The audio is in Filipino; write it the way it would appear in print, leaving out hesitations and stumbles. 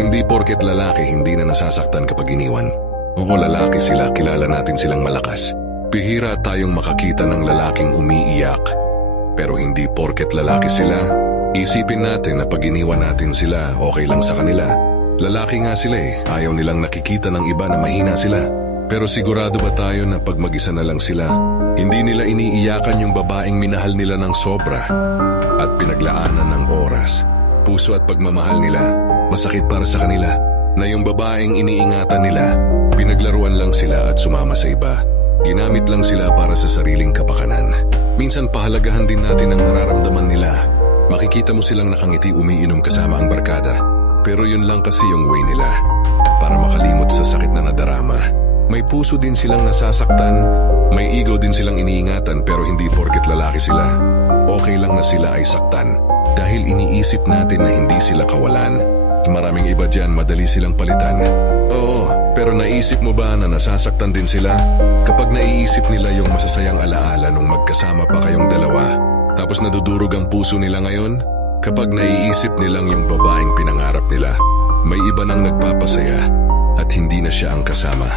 Hindi porket lalaki hindi na nasasaktan kapag iniwan. Oo, lalaki sila, kilala natin silang malakas. Bihira tayong makakita ng lalaking umiiyak. Pero hindi porket lalaki sila, isipin natin na pag iniwan natin sila, okay lang sa kanila. Lalaki nga sila ayaw nilang nakikita ng iba na mahina sila. Pero sigurado ba tayo na pag mag-isa na lang sila, hindi nila iniiyakan yung babaeng minahal nila ng sobra at pinaglaanan ng oras, puso at pagmamahal nila? Masakit para sa kanila na yung babaeng iniingatan nila, pinaglaruan lang sila at sumama sa iba. Ginamit lang sila para sa sariling kapakanan. Minsan pahalagahan din natin ang nararamdaman nila. Makikita mo silang nakangiti umiinom kasama ang barkada. Pero yun lang kasi yung way nila para makalimot sa sakit na nadarama. May puso din silang nasasaktan, may ego din silang iniingatan, pero hindi porket lalaki sila, okay lang na sila ay saktan. Dahil iniisip natin na hindi sila kawalan. Maraming iba dyan, madali silang palitan. Oo, pero naisip mo ba na nasasaktan din sila? Kapag naiisip nila yung masasayang alaala nung magkasama pa kayong dalawa, tapos nadudurog ang puso nila ngayon? Kapag naiisip nilang yung babaeng pinangarap nila, may iba nang nagpapasaya at hindi na siya ang kasama.